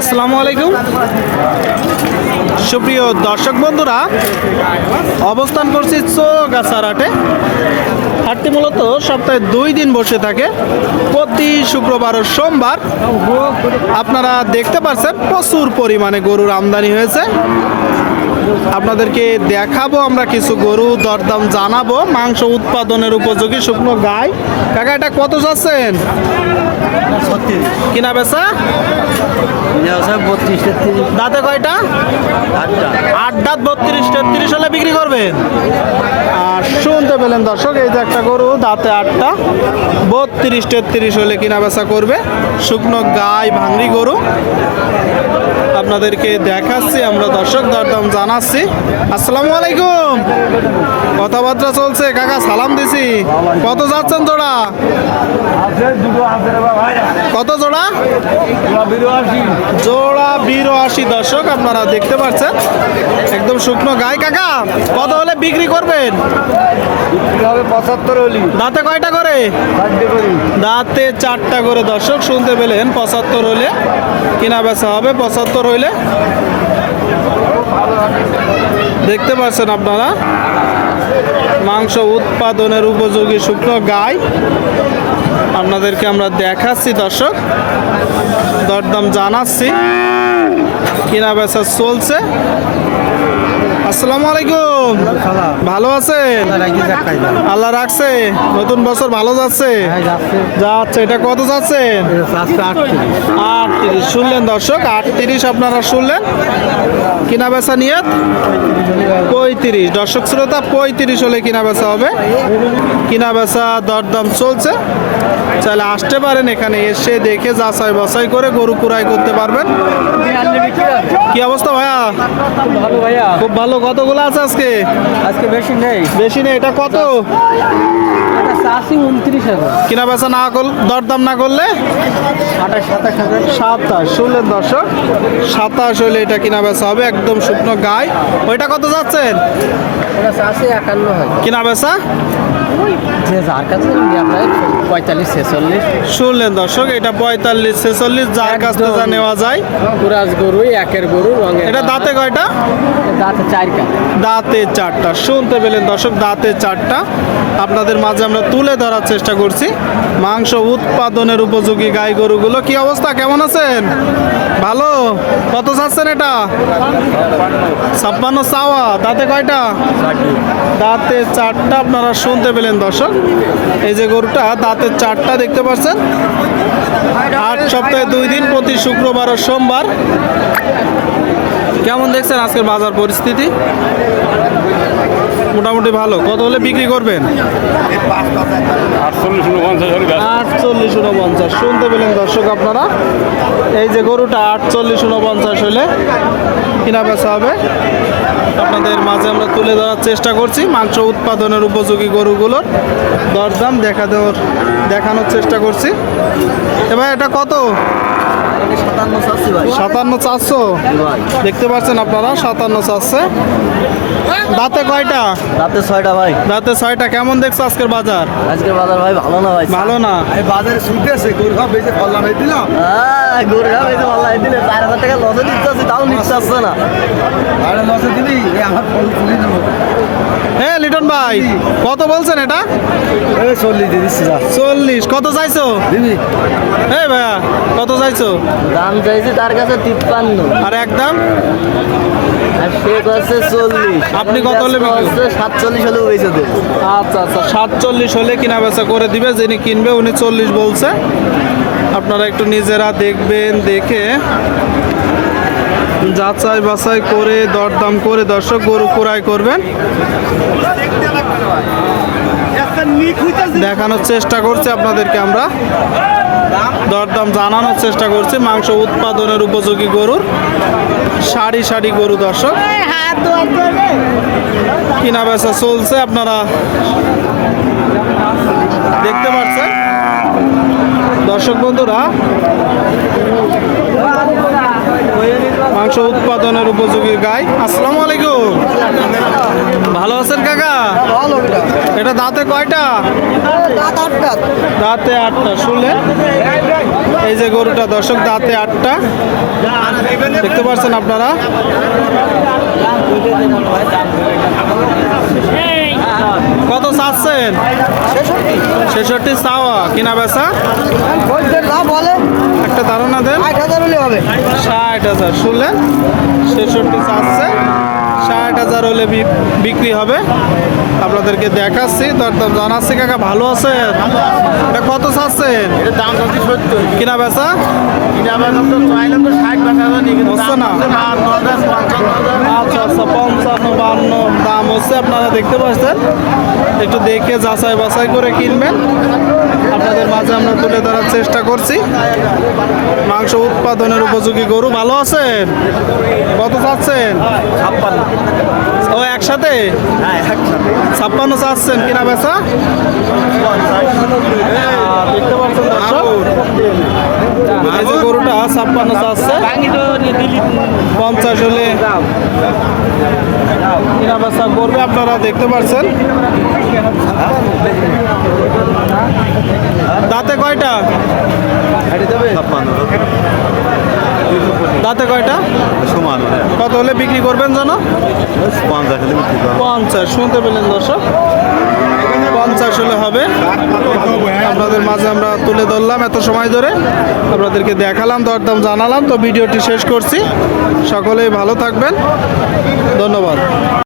আসসালামু আলাইকুম। সুপ্রিয় দর্শক বন্ধুরা, অবস্থান করছি চৌগাছার হাটে হাটটি মূলত সপ্তাহে দুই দিন বসে থাকে। প্রতি শুক্রবার ও সোমবার আপনারা দেখতে পাচ্ছেন প্রচুর পরিমাণে গরুর আমদানি হয়েছে। আপনাদেরকে দেখাবো আমরা কিছু গরু দরদাম জানাব মাংস উৎপাদনের উপযোগী শুকনো গাই। কাকা এটা কত যাচ্ছেন? কিনা বেচা? বত্রিশ তেত্রিশ দাঁতে কয়টা? আটটা। আট দাঁত বত্রিশ তেত্রিশ হলে বিক্রি করবেন। আর শুনতে পেলেন দর্শক এই যে একটা গরু দাঁতে আটটা বত্রিশ তেত্রিশ হলে কিনা বেচা করবে। শুকনো গাই ভাঙড়ি গরু। আপনাদেরকে দেখাচ্ছি আমরা দর্শক দরদাম জানাচ্ছি। আসসালামু আলাইকুম। কথাবার্তা চলছে। কাকা সালাম দিছি। কত যাচ্ছেন জোড়া? আছে দুটো আছে রে ভাই কত জোড়া? জোড়া বিরো আশি দর্শক, আপনারা দেখতে পাচ্ছেন। একদম শুকনো গায়ে কাকা, কত হলে বিক্রি করবেন? পঁচাত্তর দাঁতে কয়টা করে? দাঁতে চারটা করে দর্শক, শুনতে পেলেন, পঁচাত্তর হলে কিনা বেচা হবে, পঁচাত্তর হইলে। দেখতে পাচ্ছেন আপনারা, মাংস উৎপাদনের উপযোগী শুকনো গাই। আপনাদেরকে আমরা দেখাচ্ছি দর্শক। দরদাম জানাচ্ছি। কিনা বেচা চলছে। আসসালামু আলাইকুম। ভালো আছেন? আল্লাহ রাখছে নতুন বছর ভালো যাচ্ছে? যাচ্ছে। এটা কত যাচ্ছেন? আটত্রিশ। শুনলেন দর্শক? আটত্রিশ আপনারা শুনলেন? কিনা বেচা নিয়ে পঁয়ত্রিশ। দর্শক শ্রোতা পঁয়ত্রিশ হলে কিনা বেচা হবে। কিনা বেচা দরদাম চলছে। চাইলে আসতে পারেন এখানে এসে দেখে যাচাই বাছাই করে গরু কুড়াই করতে পারবেন। কি অবস্থা ভাইয়া? ভালো ভাইয়া খুব ভালো। কতগুলো আছে আজকে? আজকে বেশি নেই। বেশি নেই এটা কত? কিনা বেচা না করলে দরদাম না করলে? সাতাশ। শুনলেন দর্শক সাতাশ হলে এটা কিনা বেচা হবে একদম শুকনো গায়ে ওইটা কত যাচ্ছেন? কিনা বেচা? যে যার কাছে পঁয়তাল্লিশ ছেচল্লিশ। শুনলেন দর্শক এটা পঁয়তাল্লিশ ছেচল্লিশ যার কাছ থেকে নেওয়া যায়। কুরাজ গরু একের গরু রঙের এটা দাঁতে কয়টা? দাঁতে চার কাজ দাঁতে চারটা। শুনতে পেলেন দর্শক দাঁতে চারটা। আপনাদের মাঝে আমরা তুলে ধরার চেষ্টা করছি। মাংস উৎপাদনের উপযোগী গাই গরুগুলো কি অবস্থা? কেমন আছেন? ভালো? কত চাচ্ছেন এটা? ছাপ্পান্ন চাওয়া। দাঁতে কয়টা? দাঁতে চারটা আপনারা শুনতে পেলেন, দর্শক। এই যে গরুটা দাঁতে চারটা দেখতে পাচ্ছেন। আট সপ্তাহে দুই দিন, প্রতি শুক্রবার ও সোমবার। কেমন দেখছেন আজকের বাজার পরিস্থিতি? মোটামুটি ভালো। কত হলে বিক্রি করবেন? আটচল্লিশ উনপঞ্চাশ শুনতে পেলেন দর্শক আপনারা। এই যে গরুটা আটচল্লিশ উনপঞ্চাশ হলে কিনা বেচা হবে। আপনাদের মাঝে আমরা তুলে ধরার চেষ্টা করছি মাংস উৎপাদনের উপযোগী গরুগুলোর দরদাম দেখা দেওয়ার, দেখানোর চেষ্টা করছি। এবার এটা কত? সাতান্ন চারশো। দেখতে পাচ্ছেন আপনারা, সাতান্ন চারশো। দাঁতে কয়টা? রাতে ছয়টা ভাই। দাঁতে ছয়টা। কেমন দেখছ আজকের বাজার? আজকের বাজার ভাই ভালো না ভাই? ভালো না? বাজারে ছুটে আছে গরু খাওয়া বেঁচে ফললাম এই দিলাম। হ্যাঁ গরু খাবে তো দিলে চার হাজার টাকা লসে দিতে আছে তাও নিতে আসছে না। আরে লসে দিবি আমার ফল তুলে দেবো হ্যাঁ লিটন ভাই কত বলছেন এটা? চল্লিশ দিচ্ছি চল্লিশ কত চাইছো? দিবি? হ্যাঁ ভাইয়া কত চাইছো? দাম চাইছি তার কাছে তিপ্পান্ন। আর একদম? আর সে কাছে চল্লিশ। আপনি কত হলে বিক্রি সাতচল্লিশ হলে বেচে দেবে। আচ্ছা আচ্ছা সাতচল্লিশ হলে কিনা বেচা করে দিবে যিনি কিনবে উনি চল্লিশ বলছে। আপনারা একটু নিজেরা দেখবেন দেখে। যাচাই বাছাই করে দরদাম করে দর্শক গরু ক্রয় করবেন। দেখানোর চেষ্টা করছি আপনাদেরকে আমরা। দরদাম জানানোর চেষ্টা করছি, মাংস উৎপাদনের উপযোগী গরুর সারি সারি গরু দর্শক। কিনা বেচা চলছে আপনারা দেখতে পাচ্ছেন। দর্শক বন্ধুরা মাংস উৎপাদনের উপযোগী গাই। আসসালামু আলাইকুম। ভালো আছেন কাকা? এটা দাঁতে কয়টা? দাঁতে আটটা, শুনলেন? এই যে গরুটা, দর্শক, দাঁতে আটটা। দেখতে পাচ্ছেন আপনারা? কত চাচ্ছেন? ছেষট্টি চাওয়া। কিনা বেচা? একটা ধারণা দেন। ষাট হাজার। শুনলেন? ছেষট্টি চাচ্ছে। ষাট হাজার হলে বিক্রি হবে। আপনাদেরকে দেখাচ্ছি দরদাম জানাচ্ছি। কাকা ভালো আছেন? এটা কত চাচ্ছেন? দাম হচ্ছে সত্তর। কিনা বেচা? এটা আবার তো ষাট হচ্ছে না। আচ্ছা আচ্ছা পঞ্চান্ন বান্ন দাম হচ্ছে আপনারা দেখতে পাচ্ছেন। একটু দেখে যাচাই বাছাই করে কিনবেন। আপনাদের মাঝে আমরা তুলে ধরার চেষ্টা করছি। মাংস উৎপাদনের উপযোগী গরু ভালো আছেন? কত চাচ্ছেন? ছাপ্পান্ন। ও একসাথে? হ্যাঁ ছাপ্পান্ন চাচ্ছেন কিনা বেচা? দেখতে পাচ্ছেন দর্শক এই যে গরুটা ছাপ্পান্ন চাচ্ছে পঞ্চাশ হলে কিনা বেচা করবে আপনারা দেখতে পাচ্ছেন। দাঁতে কয়টা? দাঁতে কয়টা? সমান কত হলে বিক্রি করবেন জানো? পঞ্চাশ পঞ্চাশ শুনতে পেলেন দর্শক। হবে। আপনাদের মাঝে আমরা তুলে ধরলাম এত সময় ধরে। আপনাদেরকে দেখালাম, দরদাম জানালাম। তো ভিডিওটি শেষ করছি। সকলেই ভালো থাকবেন। ধন্যবাদ।